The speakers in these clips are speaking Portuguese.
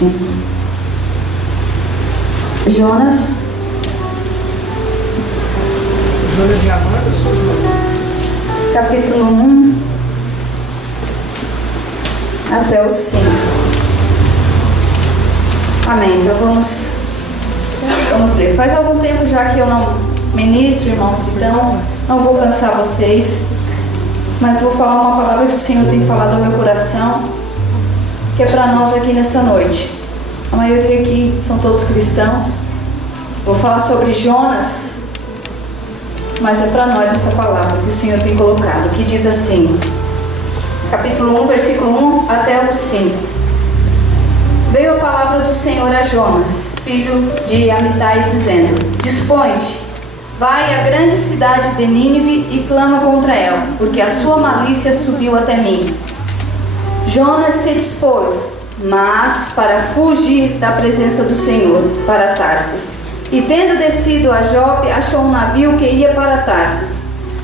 sim. Jonas. Jonas de Amanda, eu sou Jonas. Capítulo 1 até o 5. Amém. Então vamos ler. Faz algum tempo já que eu não ministro, irmãos, então não vou cansar vocês, mas vou falar uma palavra que o Senhor tem falado ao meu coração, que é para nós aqui nessa noite. A maioria aqui são todos cristãos. Vou falar sobre Jonas, mas é para nós essa palavra que o Senhor tem colocado, que diz assim, capítulo 1, versículo 1 até o 5. Veio a palavra do Senhor a Jonas, filho de Amitai, dizendo: Dispõe-te, vai à grande cidade de Nínive e clama contra ela, porque a sua malícia subiu até mim. Jonas se dispôs, mas para fugir da presença do Senhor, para Tarsis. E tendo descido a Jope, achou um navio que ia para Tarsis.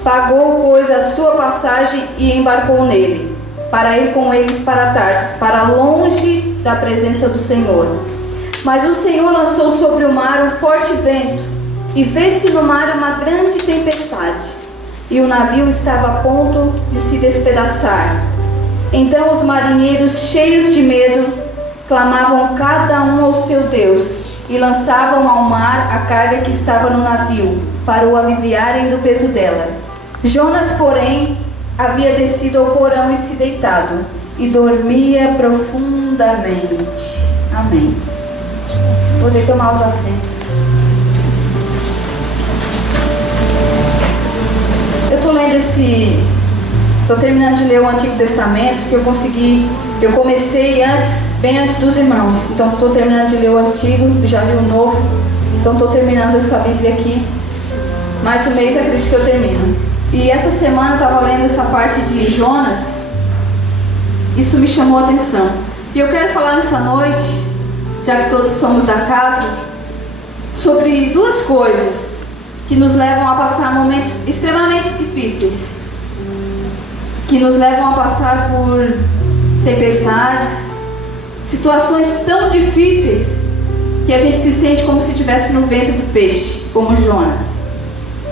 Pagou, pois, a sua passagem e embarcou nele, para ir com eles para Tarsis, para longe da presença do Senhor. Mas o Senhor lançou sobre o mar um forte vento, e fez-se no mar uma grande tempestade, e o navio estava a ponto de se despedaçar. Então os marinheiros, cheios de medo, clamavam cada um ao seu Deus, e lançavam ao mar a carga que estava no navio, para o aliviarem do peso dela. Jonas, porém, havia descido ao porão e se deitado, e dormia profundamente. Amém. Podem tomar os assentos. Eu estou lendo estou terminando de ler o Antigo Testamento, que eu comecei bem antes dos irmãos. Então estou terminando de ler o Antigo, já li o Novo. Então estou terminando essa Bíblia aqui. Mais um mês acredito que eu termino. E essa semana eu estava lendo essa parte de Jonas. Isso me chamou a atenção. E eu quero falar nessa noite, já que todos somos da casa, sobre duas coisas que nos levam a passar momentos extremamente difíceis, que nos levam a passar por tempestades, situações tão difíceis que a gente se sente como se estivesse no ventre do peixe, como Jonas.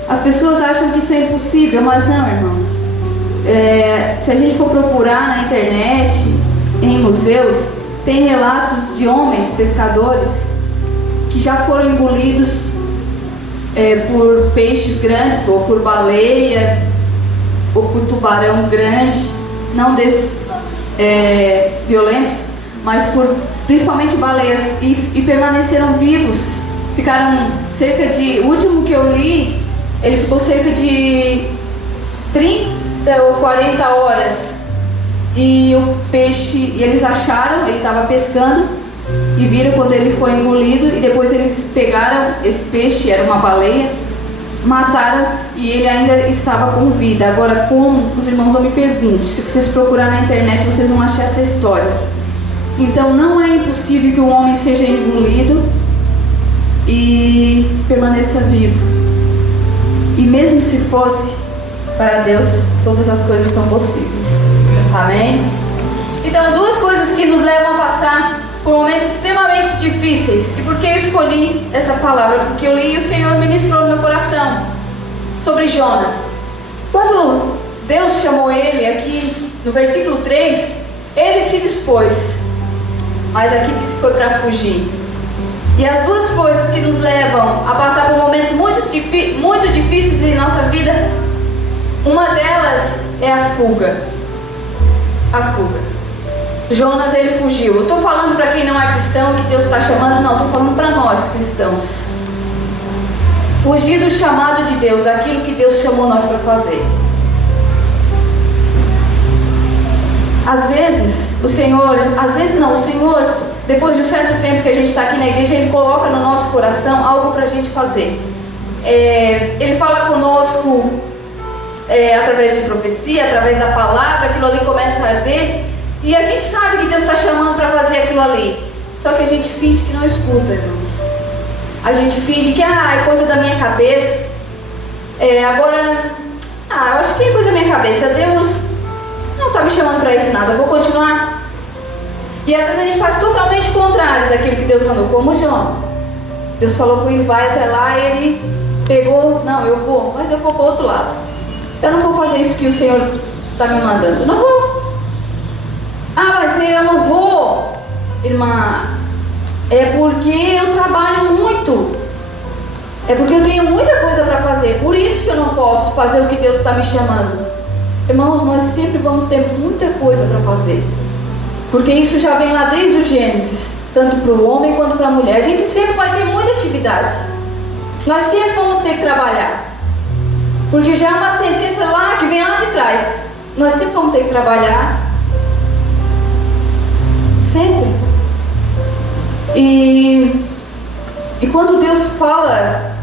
As pessoas acham que isso é impossível, mas não, irmãos. Se a gente for procurar na internet, em museus, tem relatos de homens pescadores que já foram engolidos por peixes grandes, ou por baleia, ou por tubarão grande, não desses violentos, mas por principalmente baleias, e permaneceram vivos. Ficaram o último que eu li, ele ficou cerca de 30 ou 40 horas, e o peixe, eles acharam, ele estava pescando, e viram quando ele foi engolido, e depois eles pegaram esse peixe, era uma baleia, mataram, e ele ainda estava com vida. Agora, como os irmãos não me perguntem, se vocês procurarem na internet, vocês vão achar essa história. Então não é impossível que um homem seja engolido e permaneça vivo. E mesmo se fosse, para Deus todas as coisas são possíveis. Amém? Então, duas coisas que nos levam a passar por momentos extremamente difíceis. E por que eu escolhi essa palavra? Porque eu li e o Senhor ministrou no meu coração sobre Jonas. Quando Deus chamou ele, aqui no versículo 3, ele se dispôs, mas aqui diz que foi para fugir. E as duas coisas que nos levam a passar por momentos muito difíceis em nossa vida, uma delas é a fuga. A fuga. Jonas, ele fugiu. Eu estou falando para quem não é cristão, que Deus está chamando, não, estou falando para nós cristãos. Fugir do chamado de Deus, daquilo que Deus chamou nós para fazer. Às vezes, o Senhor, depois de um certo tempo que a gente está aqui na igreja, Ele coloca no nosso coração algo para a gente fazer. Ele fala conosco através de profecia, através da palavra, aquilo ali começa a arder, e a gente sabe que Deus está chamando para fazer aquilo ali, só que a gente finge que não escuta, irmãos. A gente finge que é coisa da minha cabeça. Eu acho que é coisa da minha cabeça. Deus não está me chamando para isso nada, eu vou continuar. E às vezes a gente faz totalmente o contrário daquilo que Deus mandou, como Jonas. Deus falou com ele, vai até lá, e ele pegou, não, eu vou, mas eu vou para o outro lado. Eu não vou fazer isso que o Senhor está me mandando, eu não vou. Ah, mas eu não vou, irmã, é porque eu trabalho muito, é porque eu tenho muita coisa para fazer, por isso que eu não posso fazer o que Deus está me chamando. Irmãos, nós sempre vamos ter muita coisa para fazer, porque isso já vem lá desde o Gênesis, tanto para o homem quanto para a mulher. A gente sempre vai ter muita atividade, nós sempre vamos ter que trabalhar, porque já é uma sentença lá que vem lá de trás, nós sempre vamos ter que trabalhar, sempre. E quando Deus fala,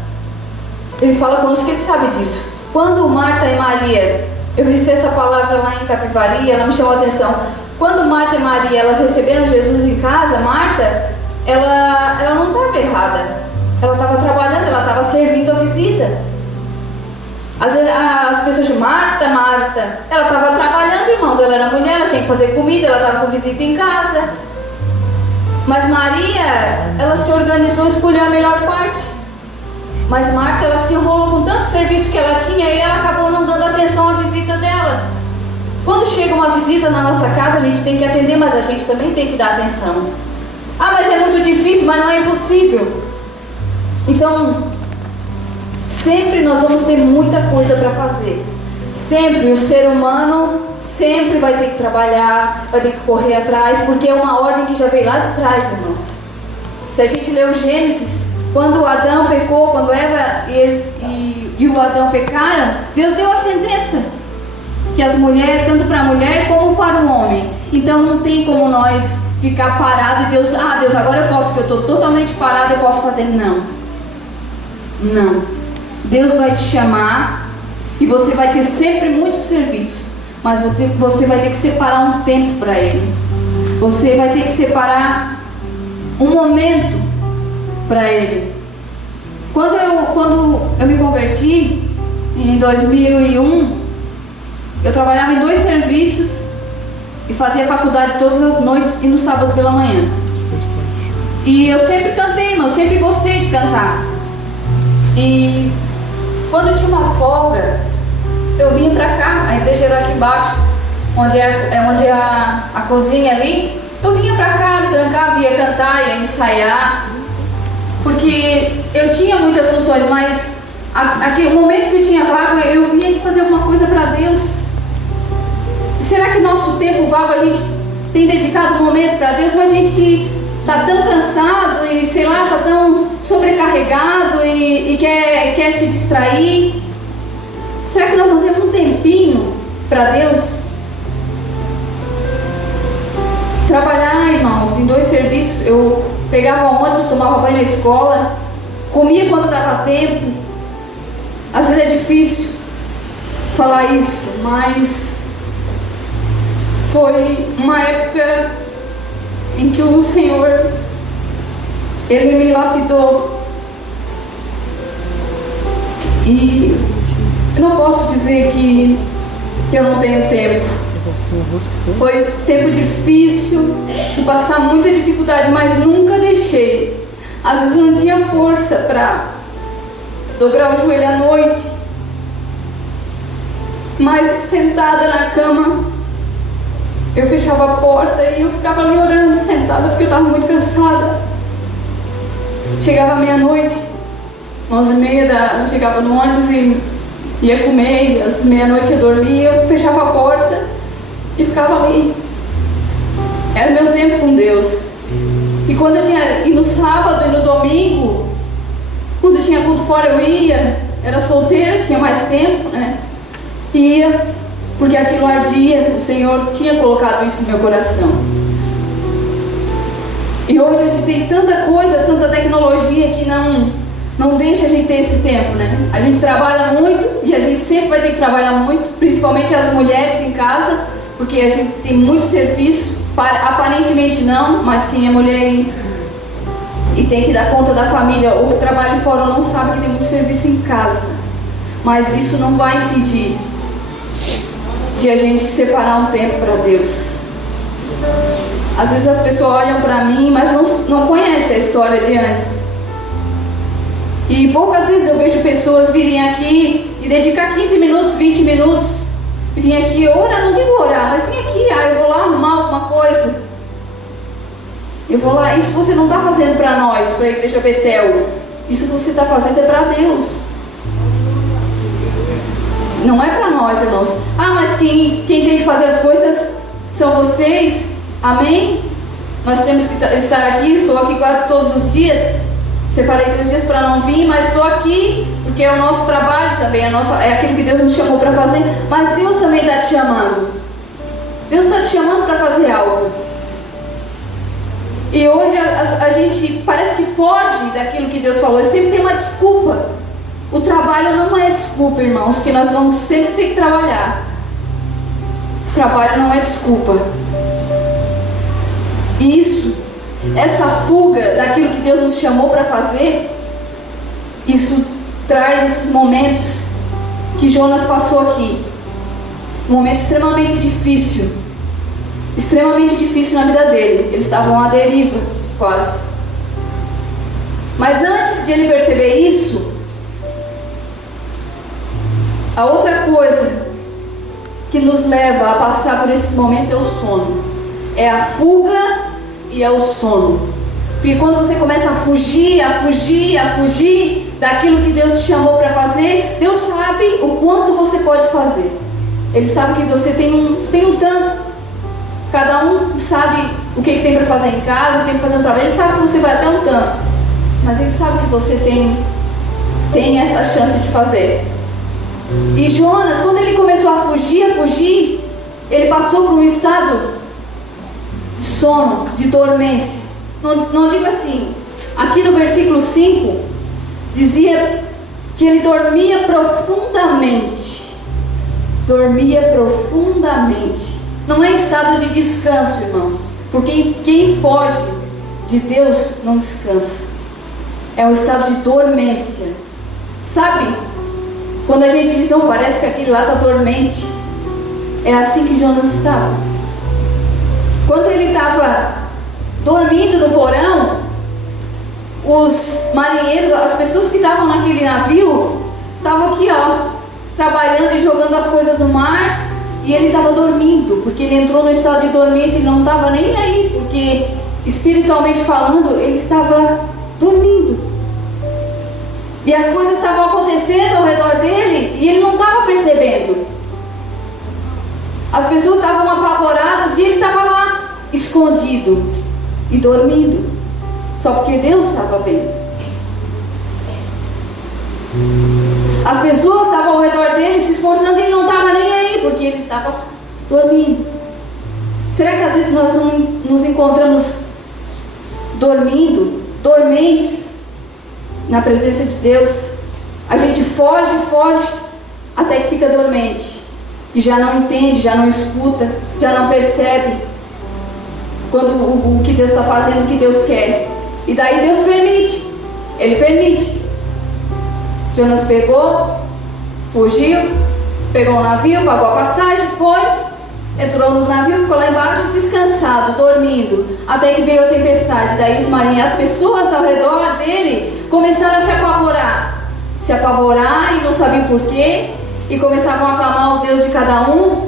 Ele fala conosco, que Ele sabe disso. Quando Marta e Maria, eu li essa palavra lá em Capivari, ela me chamou a atenção. Quando Marta e Maria, elas receberam Jesus em casa, Marta, ela não estava errada. Ela estava trabalhando, ela estava servindo a visita. Às vezes as pessoas dizem, Marta, ela estava trabalhando, irmãos, ela era mulher, ela tinha que fazer comida, ela estava com visita em casa. Mas Maria, ela se organizou, escolheu a melhor parte. Mas Marta, ela se enrolou com tanto serviço que ela tinha e ela acabou não dando atenção à visita dela. Quando chega uma visita na nossa casa, a gente tem que atender, mas a gente também tem que dar atenção. Ah, mas é muito difícil, mas não é impossível. Então, sempre nós vamos ter muita coisa para fazer. Sempre o ser humano sempre vai ter que trabalhar, vai ter que correr atrás, porque é uma ordem que já veio lá de trás, irmãos. Se a gente ler o Gênesis, quando Adão pecou, quando Eva e o Adão pecaram, Deus deu a sentença que as mulheres, tanto para a mulher como para o homem. Então não tem como nós ficar parado e Deus, Deus, agora eu posso, que eu estou totalmente parado, eu posso fazer. Não. Deus vai te chamar e você vai ter sempre muito serviço, mas você vai ter que separar um tempo para Ele. Você vai ter que separar um momento para Ele. Quando eu me converti em 2001, eu trabalhava em 2 serviços e fazia faculdade todas as noites e no sábado pela manhã. E eu sempre cantei, irmão, eu sempre gostei de cantar. E quando eu tinha uma folga, eu vinha pra cá, a igreja era aqui embaixo, onde é a cozinha ali. Eu vinha pra cá, me trancava, ia cantar, ia ensaiar, porque eu tinha muitas funções, mas aquele momento que eu tinha vago, eu vinha aqui fazer alguma coisa para Deus. Será que nosso tempo vago a gente tem dedicado um momento para Deus, mas a gente está tão cansado e sei lá, está tão sobrecarregado e quer se distrair? Será que nós não temos um tempinho para Deus? Trabalhar, irmãos, em 2 serviços, eu pegava ônibus, tomava banho na escola, comia quando dava tempo. Às vezes é difícil falar isso, mas foi uma época em que o Senhor, Ele me lapidou. E eu não posso dizer que eu não tenho tempo. Foi tempo difícil, de passar muita dificuldade, mas nunca deixei. Às vezes eu não tinha força para dobrar o joelho à noite, mas sentada na cama, eu fechava a porta e eu ficava ali orando, sentada, porque eu estava muito cansada. Chegava meia-noite, 11h30, eu chegava no ônibus e ia comer, e às meia-noite eu dormia, eu fechava a porta e ficava ali. Era o meu tempo com Deus. E quando eu tinha, e no sábado e no domingo, quando eu tinha culto fora, eu ia, era solteira, tinha mais tempo, né? Ia, porque aquilo ardia, o Senhor tinha colocado isso no meu coração. E hoje a gente tem tanta coisa, tanta tecnologia que não deixa a gente ter esse tempo, né? A gente trabalha muito e a gente sempre vai ter que trabalhar muito, principalmente as mulheres em casa, porque a gente tem muito serviço, aparentemente não, mas quem é mulher e tem que dar conta da família ou que trabalha fora não sabe que tem muito serviço em casa. Mas isso não vai impedir de a gente separar um tempo para Deus. Às vezes as pessoas olham para mim, mas não conhecem a história de antes. E poucas vezes eu vejo pessoas virem aqui e dedicar 15 minutos, 20 minutos, e vir aqui orar, não digo orar, mas vim aqui, eu vou lá arrumar alguma coisa. Eu vou lá, isso você não está fazendo para nós, para a Igreja Betel. Isso você está fazendo é para Deus. Não é para nós, irmãos. Mas quem tem que fazer as coisas são vocês. Amém? Nós temos que estar aqui. Estou aqui quase todos os dias. Separei 2 dias para não vir, mas estou aqui porque é o nosso trabalho também, é aquilo que Deus nos chamou para fazer. Mas Deus também está te chamando. Deus está te chamando para fazer algo. E hoje a gente parece que foge daquilo que Deus falou. Sempre tem uma desculpa. O trabalho não é desculpa, irmãos, que nós vamos sempre ter que trabalhar. O trabalho não é desculpa. E essa fuga daquilo que Deus nos chamou para fazer, isso traz esses momentos que Jonas passou aqui. Um momento extremamente difícil na vida dele. Eles estavam à deriva, quase. Mas antes de ele perceber isso, a outra coisa que nos leva a passar por esses momentos é o sono. É a fuga e é o sono. Porque quando você começa a fugir daquilo que Deus te chamou para fazer, Deus sabe o quanto você pode fazer. Ele sabe que você tem um tanto. Cada um sabe o que tem para fazer em casa, o que tem para fazer no trabalho. Ele sabe que você vai até um tanto. Mas ele sabe que você tem essa chance de fazer. E Jonas, quando ele começou a fugir, ele passou por um estado de sono, de dormência. Não digo assim. Aqui no versículo 5 dizia que ele dormia profundamente. Não é estado de descanso, irmãos, porque quem foge de Deus não descansa. É um estado de dormência. Sabe? Quando a gente diz, não, parece que aquele lá está dormente. É assim que Jonas estava. Quando ele estava dormindo no porão, os marinheiros, as pessoas que estavam naquele navio, estavam aqui, trabalhando e jogando as coisas no mar. E ele estava dormindo, porque ele entrou no estado de dormência. Ele não estava nem aí, porque espiritualmente falando, ele estava dormindo. E as coisas estavam acontecendo ao redor dele e ele não estava percebendo. As pessoas estavam apavoradas e ele estava lá, escondido e dormindo, só porque Deus estava vendo. As pessoas estavam ao redor dele se esforçando e ele não estava nem aí, porque ele estava dormindo. Será que às vezes nós não nos encontramos dormentes na presença de Deus? A gente foge até que fica dormente e já não entende, já não escuta, já não percebe quando o que Deus está fazendo, o que Deus quer. E daí Deus permite. Ele permite. Jonas pegou, fugiu, pegou o navio, pagou a passagem, foi, entrou no navio, ficou lá embaixo descansado, dormindo, até que veio a tempestade. Daí os marinheiros, as pessoas ao redor dele começaram a se apavorar e não sabiam porquê, e começavam a clamar ao Deus de cada um.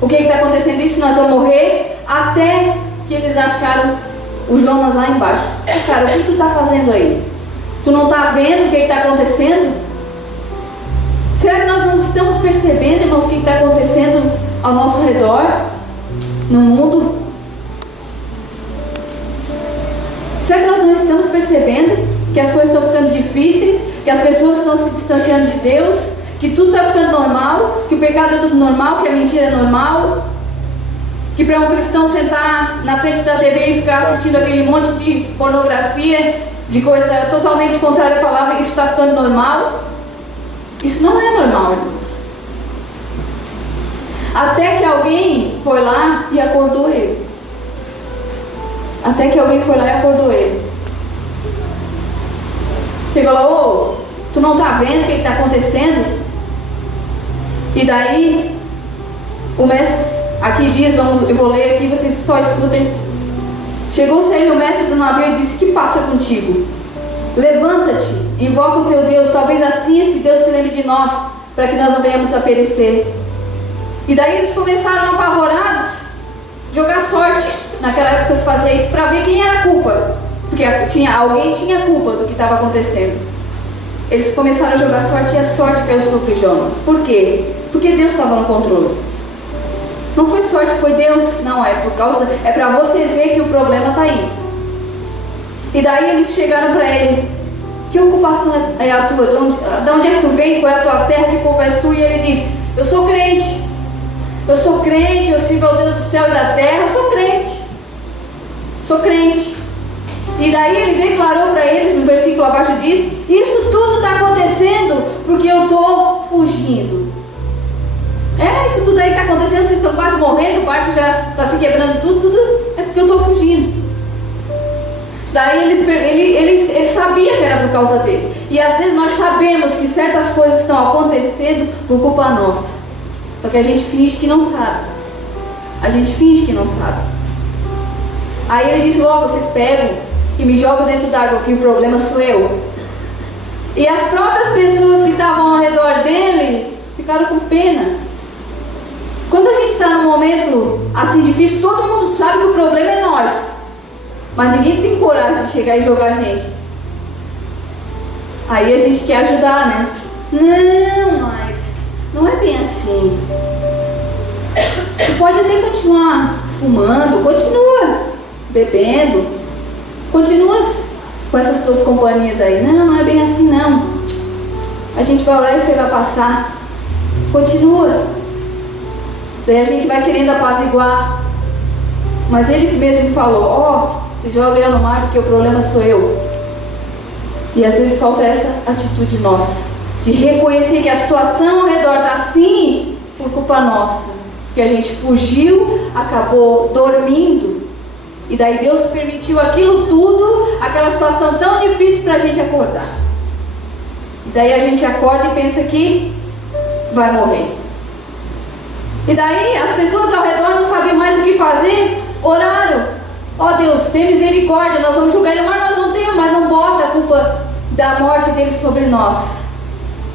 O que está acontecendo? Isso, nós vamos morrer. Até que eles acharam o Jonas lá embaixo. Cara, o que tu está fazendo aí? Tu não está vendo o que está acontecendo? Será que nós não estamos percebendo, irmãos, o que está acontecendo ao nosso redor, no mundo? Será que nós não estamos percebendo que as coisas estão ficando difíceis, que as pessoas estão se distanciando de Deus, que tudo está ficando normal, que o pecado é tudo normal, que a mentira é normal, que para um cristão sentar na frente da TV e ficar assistindo aquele monte de pornografia, de coisa totalmente contrária à palavra, isso está ficando normal? Isso não é normal, irmãos. Até que alguém foi lá e acordou ele. Chegou lá, tu não está vendo o que está acontecendo? E daí, o mestre Aqui diz, eu vou ler aqui, vocês só escutem. Chegou-se a ele o mestre do navio e disse: que passa contigo? Levanta-te, invoca o teu Deus, talvez assim esse Deus se lembre de nós, para que nós não venhamos a perecer. E daí eles começaram apavorados, jogar sorte. Naquela época se fazia isso para ver quem era a culpa, porque alguém tinha culpa do que estava acontecendo. Eles começaram a jogar sorte e a sorte caiu sobre Jonas. Por quê? Porque Deus estava no controle. Não foi sorte, foi Deus. Não, é para vocês verem que o problema está aí. E daí eles chegaram para ele: que ocupação é a tua? De onde é que tu vem? Qual é a tua terra? Que povo és tu? E ele disse: eu sou crente. Eu sou crente, eu sirvo ao Deus do céu e da terra. Eu sou crente. Sou crente. E daí ele declarou para eles, no versículo abaixo diz: isso tudo está acontecendo porque eu estou fugindo. Isso tudo aí está acontecendo, vocês estão quase morrendo, o barco já está se quebrando, tudo é porque eu estou fugindo. Daí ele sabia que era por causa dele. E às vezes nós sabemos que certas coisas estão acontecendo por culpa nossa. Só que a gente finge que não sabe. A gente finge que não sabe. Aí ele disse: logo, vocês pegam e me jogam dentro d'água, que o problema sou eu. E as próprias pessoas que estavam ao redor dele ficaram com pena. Quando a gente está num momento assim difícil, todo mundo sabe que o problema é nós, mas ninguém tem coragem de chegar e jogar a gente. Aí a gente quer ajudar, né? Não, mas não é bem assim. Tu pode até continuar fumando, continua bebendo, continua com essas tuas companhias aí. Não é bem assim não. A gente vai orar e isso aí vai passar. Continua. Daí a gente vai querendo apaziguar. Mas ele mesmo falou: se joga eu no mar porque o problema sou eu. E às vezes falta essa atitude nossa, de reconhecer que a situação ao redor está assim por culpa nossa, que a gente fugiu, acabou dormindo, e daí Deus permitiu aquilo tudo, aquela situação tão difícil para a gente acordar. E daí a gente acorda e pensa que vai morrer. E daí as pessoas ao redor não sabem mais o que fazer, oraram: Deus, tem misericórdia, nós vamos jogar ele no mar, nós não temos, mas não bota a culpa da morte dele sobre nós.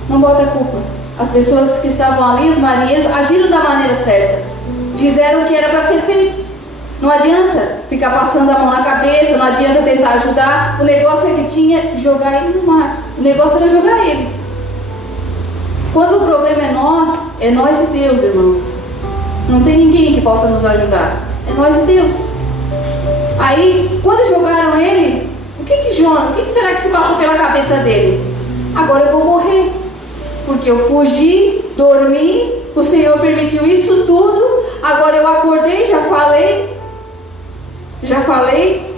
Não bota a culpa. As pessoas que estavam ali, os marinheiros, agiram da maneira certa, fizeram o que era para ser feito. Não adianta ficar passando a mão na cabeça, não adianta tentar ajudar. O negócio é que tinha jogar ele no mar. O negócio era jogar ele. Quando o problema é nós e Deus, irmãos. Não tem ninguém que possa nos ajudar. É nós e Deus. Aí, quando jogaram ele, o que será que se passou pela cabeça dele? Agora eu vou morrer, porque eu fugi, dormi, o Senhor permitiu isso tudo, agora eu acordei, já falei.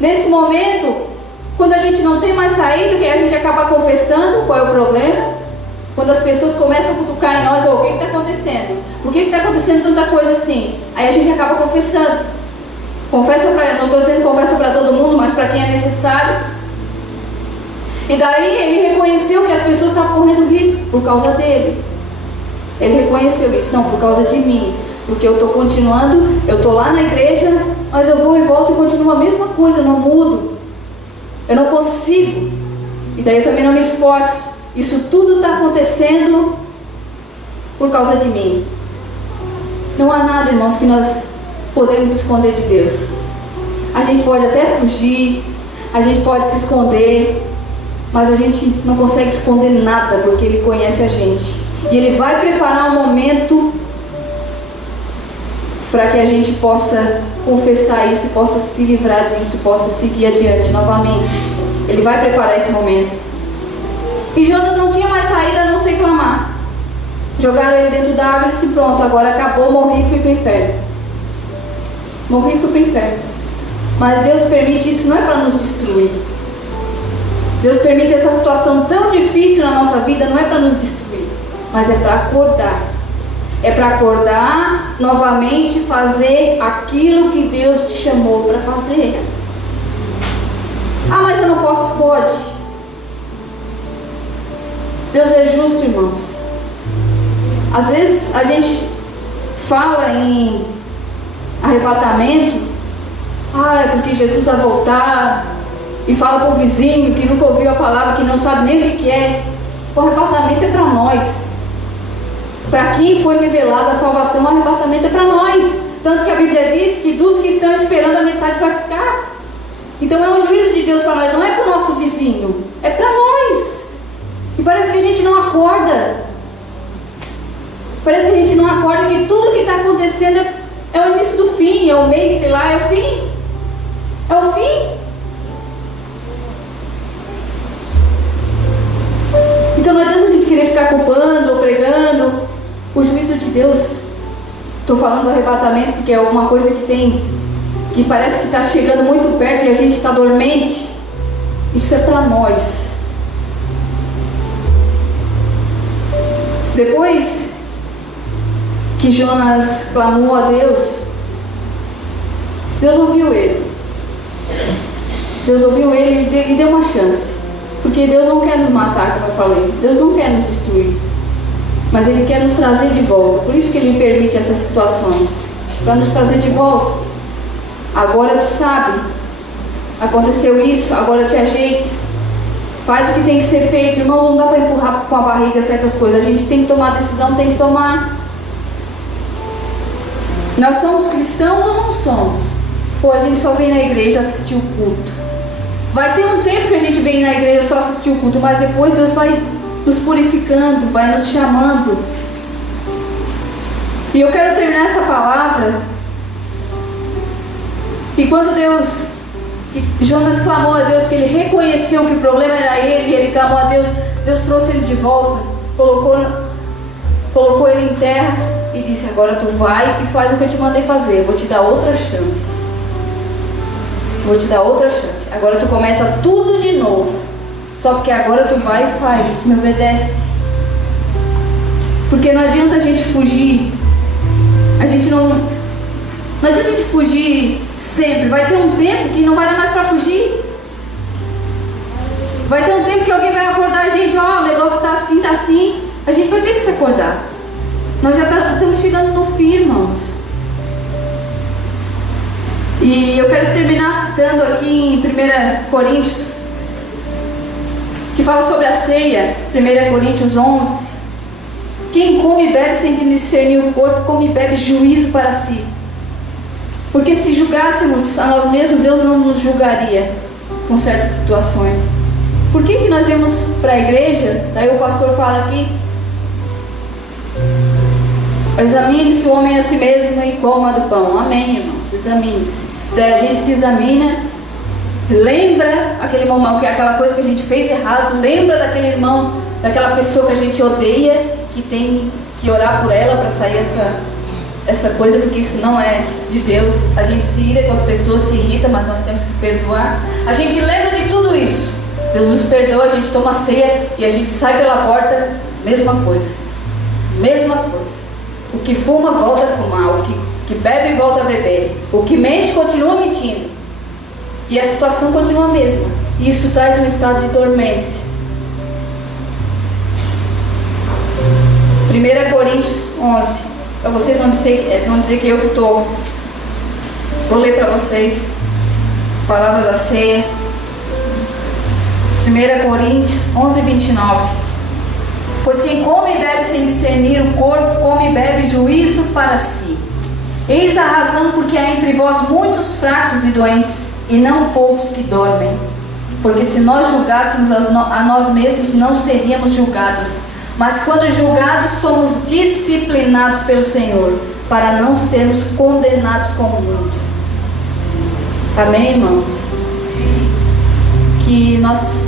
Nesse momento, quando a gente não tem mais saída, que a gente acaba confessando qual é o problema. Quando as pessoas começam a cutucar em nós: o que está acontecendo? Por que está acontecendo tanta coisa assim? Aí a gente acaba confessando. Não estou dizendo que confessa para todo mundo, mas para quem é necessário. E daí ele reconheceu que as pessoas estavam correndo risco por causa dele. Ele reconheceu isso: não, por causa de mim. Porque eu estou continuando, eu estou lá na igreja, mas eu vou e volto e continuo a mesma coisa, eu não mudo. Eu não consigo. E daí eu também não me esforço. Isso tudo está acontecendo por causa de mim. Não há nada, irmãos, que nós podemos esconder de Deus. A gente pode até fugir, a gente pode se esconder, mas a gente não consegue esconder nada, porque Ele conhece a gente. E Ele vai preparar um momento para que a gente possa confessar isso, possa se livrar disso, possa seguir adiante novamente. Ele vai preparar esse momento. E Jonas não tinha mais saída a não ser clamar. Jogaram ele dentro da água e disse: pronto, agora acabou, morri e fui para o inferno. Morri e fui para o inferno. Mas Deus permite isso, não é para nos destruir. Deus permite essa situação tão difícil na nossa vida, não é para nos destruir, mas é para acordar. É para acordar novamente, fazer aquilo que Deus te chamou para fazer. Mas eu não posso. Pode. Deus é justo, irmãos. Às vezes a gente fala em arrebatamento, é porque Jesus vai voltar, e fala para o vizinho que nunca ouviu a palavra, que não sabe nem o que é. O arrebatamento é para nós. Para quem foi revelada a salvação, o arrebatamento é para nós. Tanto que a Bíblia diz que dos que estão esperando, a metade vai ficar. Então é um juízo de Deus para nós, não é para o nosso vizinho, é para nós. E parece que a gente não acorda. Parece que a gente não acorda que tudo que está acontecendo é o início do fim, é o mês, sei lá, é o fim. É o fim. Então não adianta a gente querer ficar culpando ou pregando o juízo de Deus. Estou falando do arrebatamento porque é alguma coisa que parece que está chegando muito perto e a gente está dormente. Isso é para nós. Depois que Jonas clamou a Deus, Deus ouviu ele. Deus ouviu ele e deu uma chance. Porque Deus não quer nos matar, como eu falei. Deus não quer nos destruir. Mas Ele quer nos trazer de volta. Por isso que Ele permite essas situações. Para nos trazer de volta. Agora tu sabe. Aconteceu isso, agora te ajeita. Faz o que tem que ser feito. Irmãos, não dá para empurrar com a barriga certas coisas. A gente tem que tomar decisão, tem que tomar. Nós somos cristãos ou não somos? Ou a gente só vem na igreja assistir o culto? Vai ter um tempo que a gente vem na igreja só assistir o culto, mas depois Deus vai nos purificando, vai nos chamando. E eu quero terminar essa palavra. E quando Jonas clamou a Deus, que ele reconheceu que o problema era ele, e ele clamou a Deus, Deus trouxe ele de volta, colocou ele em terra e disse: agora tu vai e faz o que eu te mandei fazer, eu vou te dar outra chance. Vou te dar outra chance. Agora tu começa tudo de novo. Só porque agora tu vai e faz, tu me obedece. Porque não adianta a gente fugir. Não adianta a gente fugir sempre. Vai ter um tempo que não vai dar mais para fugir. Vai ter um tempo que alguém vai acordar a gente: o negócio tá assim, tá assim. A gente vai ter que se acordar. Nós já estamos chegando no fim, irmãos. E eu quero terminar citando aqui em 1 Coríntios, que fala sobre a ceia. 1 Coríntios 11. Quem come e bebe sem discernir o corpo, come e bebe juízo para si. Porque se julgássemos a nós mesmos, Deus não nos julgaria com certas situações. Por que nós viemos para a igreja? Daí o pastor fala aqui: examine-se o homem a si mesmo e coma do pão. Amém, irmãos, examine-se. Daí a gente se examina, lembra aquele momento, aquela coisa que a gente fez errado, lembra daquele irmão, daquela pessoa que a gente odeia, que tem que orar por ela para sair essa coisa, porque isso não é de Deus. A gente se ira com as pessoas, se irrita, mas nós temos que perdoar. A gente lembra de tudo isso. Deus nos perdoa, a gente toma a ceia e a gente sai pela porta, mesma coisa. Mesma coisa. O que fuma volta a fumar, o que bebe volta a beber, o que mente continua mentindo. E a situação continua a mesma. E isso traz um estado de dormência. 1 Coríntios 11. Para vocês não dizer que eu que estou. Vou ler para vocês a palavra da ceia. 1 Coríntios 11, 29. Pois quem come e bebe sem discernir o corpo, come e bebe juízo para si. Eis a razão porque há entre vós muitos fracos e doentes, e não poucos que dormem. Porque se nós julgássemos a nós mesmos, não seríamos julgados. Mas quando julgados, somos disciplinados pelo Senhor, para não sermos condenados com o mundo. Amém, irmãos? Que nós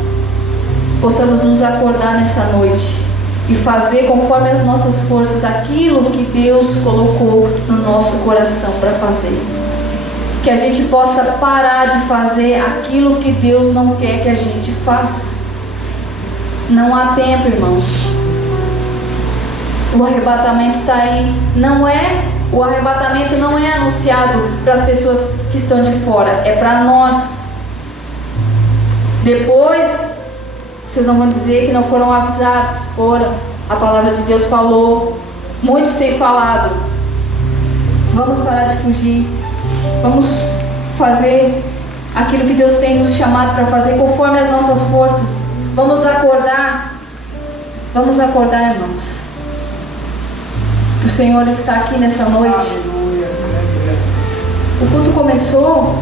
possamos nos acordar nessa noite e fazer conforme as nossas forças aquilo que Deus colocou no nosso coração para fazer. Que a gente possa parar de fazer aquilo que Deus não quer que a gente faça. Não há tempo, irmãos. O arrebatamento está aí. O arrebatamento não é anunciado para as pessoas que estão de fora, é para nós. Depois vocês não vão dizer que não foram avisados. Foram. A palavra de Deus falou. Muitos têm falado. Vamos parar de fugir. Vamos fazer aquilo que Deus tem nos chamado para fazer conforme as nossas forças. Vamos acordar. Vamos acordar, irmãos. O Senhor está aqui nessa noite. O culto começou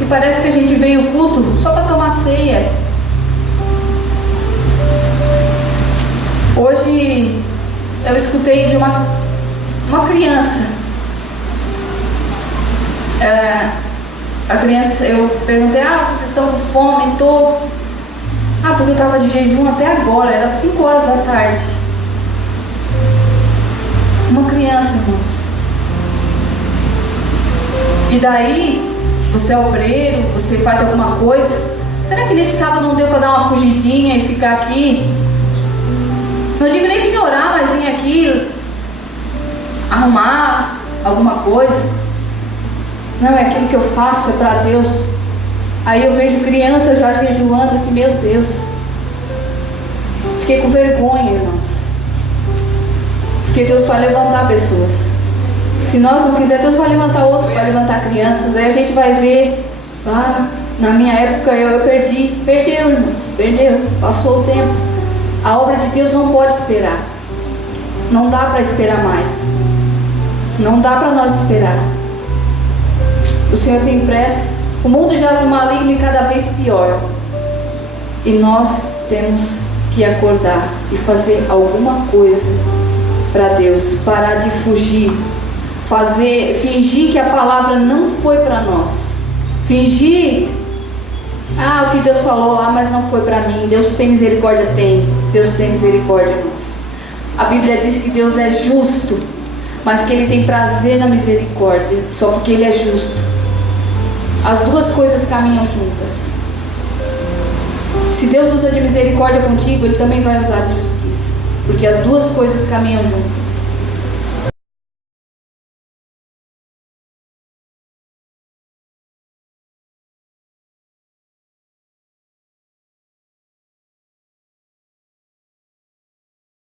e parece que a gente veio ao culto só para tomar ceia. Hoje eu escutei de uma criança. A criança, eu perguntei: vocês estão com fome? Estou. Porque eu estava de jejum até agora, era 5 horas da tarde. Uma criança, irmãos. E daí, você é obreiro, você faz alguma coisa. Será que nesse sábado não deu para dar uma fugidinha e ficar aqui? Não digo nem vir orar, mas vim aqui arrumar alguma coisa. Não, é aquilo que eu faço, é para Deus. Aí eu vejo crianças já jejuando assim, meu Deus. Fiquei com vergonha, irmãos. Porque Deus vai levantar pessoas. Se nós não quiser, Deus vai levantar outros, vai levantar crianças. Aí a gente vai ver, na minha época eu perdeu, irmãos, perdeu, passou o tempo. A obra de Deus não pode esperar. Não dá para esperar mais. Não dá para nós esperar. O Senhor tem pressa. O mundo jaz no maligno e cada vez pior. E nós temos que acordar e fazer alguma coisa para Deus. Parar de fugir. Fingir que a palavra não foi para nós. Fingir, o que Deus falou lá, mas não foi para mim. Deus tem misericórdia? Tem. Deus tem misericórdia, irmãos. A Bíblia diz que Deus é justo, mas que Ele tem prazer na misericórdia, só porque Ele é justo. As duas coisas caminham juntas. Se Deus usa de misericórdia contigo, Ele também vai usar de justiça, porque as duas coisas caminham juntas.